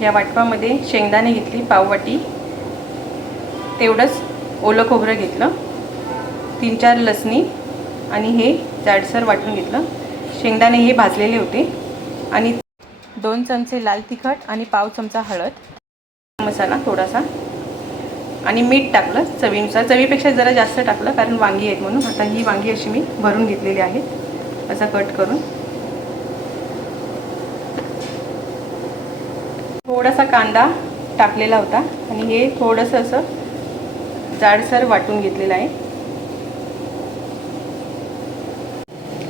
या वाटपामध्ये शेंगदाणे घेतली पाववाटी, तेवढंच ओलं खोबरं घेतलं, 3-4 लसणी आणि हे जाडसर वाटून घेतलं. शेंगदाणे हे भाजलेले होते आणि 2 चमचे लाल तिखट आणि पाव चमचा हळद, मसाला थोडासा आणि मीठ टाकलं चवीनुसार. चवीपेक्षा जरा जास्त टाकलं कारण वांगी आहेत म्हणून. आता ही वांगी अशी मी भरून घेतलेली आहेत असं कट करून. थोडासा कांदा टाकलेला होता आणि हे थोडंसं असं जाडसर वाटून घेतलेलं आहे.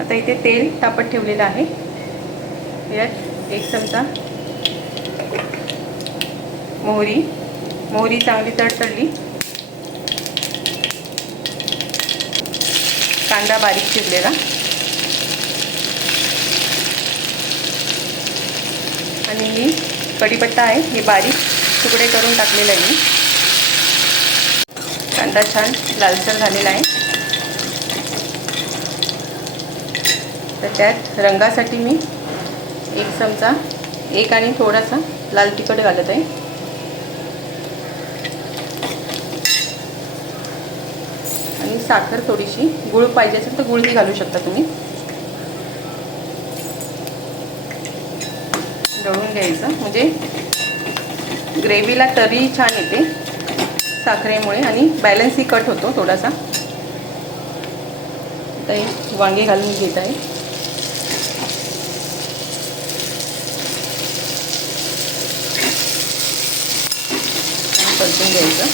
आता इथे तेल तापत ठेवलेलं आहे. यात 1 चमचा मोहरी चांगली तडतडली. कांदा बारीक चिरलेला आणि ही कढीपत्ता आहे, हे बारीक तुकडे करून टाकलेलं आहे मी. कांदा छान लालसर झालेला आहे. तर त्यात रंगासाठी मी 1 चमचा आणि थोडासा लाल तिखट घालत आहे. आणि साखर थोडीशी, गूळ पाहिजे असेल तर गूळही घालू शकता तुम्ही. दळून घ्यायचं म्हणजे ग्रेव्हीला तरी छान येते साखरेमुळे आणि बॅलन्सही कट होतो थोडासा. आता हे वांगे घालून घेत आहे. परतून घ्यायचं.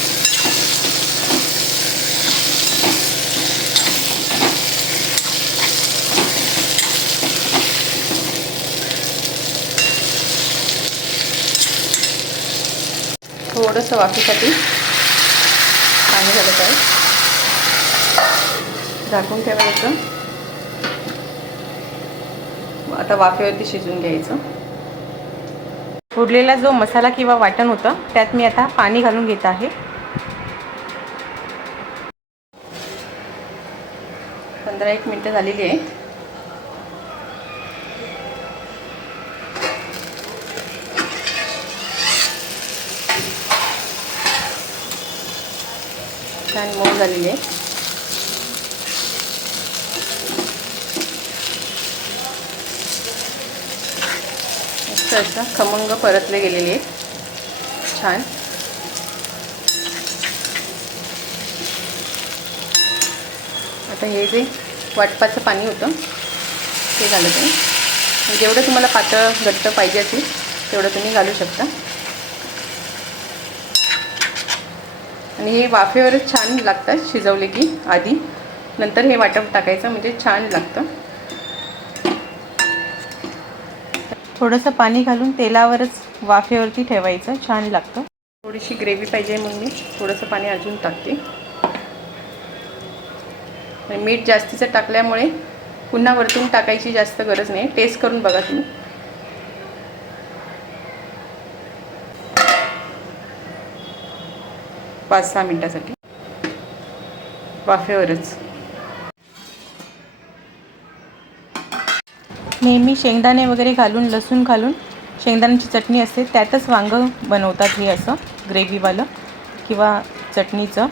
थोडंसं वाफेसाठी पाणी घालत आहे. झाकून ठेवायचं. आता वाफेवरती शिजवून घ्यायचं. उरलेला जो मसाला किंवा वाटण होतं त्यात मी आता पाणी घालून घेत आहे. 15-1 मिनिटं झालेली आहेत. छान मऊ झालेली आहे. मस्त असं खमंग परतले गेलेले आहेत छान. आता हे जे वाटपाचं पाणी होतं ते घालत आहे. जेवढं तुम्हाला पातळ घट्ट पाहिजे असेल तेवढं तुम्ही घालू शकता. आणि हे वाफेवरच छान लागतात शिजवले की आधी, नंतर हे वाटप टाकायचं म्हणजे छान लागतं. थोडंसं पाणी घालून तेलावरच वाफेवरती ठेवायचं, छान लागतं. थोडीशी ग्रेव्ही पाहिजे म्हणून मी थोडंसं पाणी अजून टाकते. मीठ जास्तीचं टाकल्यामुळे पुन्हा वरतून टाकायची जास्त गरज नाही. टेस्ट करून बघा तुम्ही. 5-6 मिनिटासाठी वाफेवरच. नेहमी शेंगदाणे वगैरे घालून, लसूण घालून शेंगदाण्याची चटणी असते त्यातच वांगं बनवतात हे असं ग्रेव्हीवालं किंवा चटणीचं.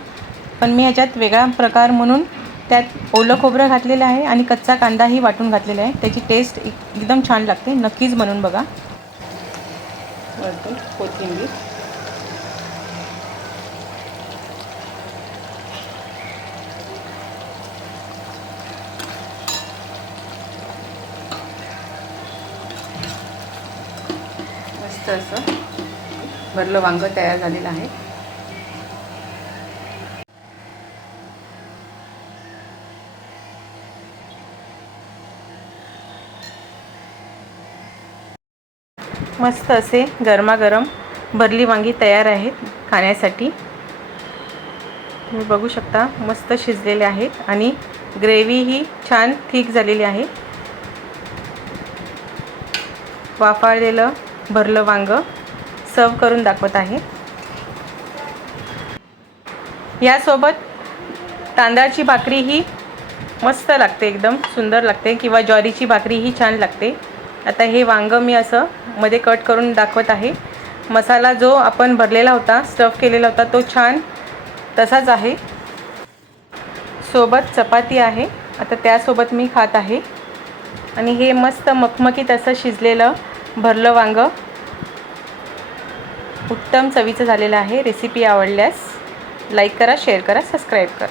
पण मी ह्याच्यात वेगळा प्रकार म्हणून त्यात ओलं खोबरं घातलेलं आहे आणि कच्चा कांदाही वाटून घातलेला आहे. त्याची टेस्ट एकदम छान लागते. नक्कीच बनवून बघा. वरतून कोथिंबीर. मस्त असं भरलं वांगं तयार झालेलं आहे. मस्त असे गरमागरम भरली वांगी तयार आहेत खाण्यासाठी. तुम्ही बघू शकता मस्त शिजलेले आहेत आणि ग्रेव्ही ही छान थिक झालेली आहे. वाफाळलेलं भरलं वांगं सर्व करून दाखवत आहे. यासोबत तांदळाची भाकरी ही मस्त लागते, एकदम सुंदर लागते, किंवा ज्वारीची भाकरी ही छान लागते. आता हे वांगं मी असं मध्ये कट करून दाखवत आहे मसाला जो आपण भरलेला होता, स्टफ केलेला होता, तो छान तसाच आहे. सोबत चपाती आहे. आता त्यासोबत मी खात आहे. आणि हे मस्त मखमखीत असं शिजलेलं भरलं वांगं उत्तम चवीचं झालेलं आहे. रेसिपी आवडल्यास लाईक करा, शेअर करा, सबस्क्राईब करा.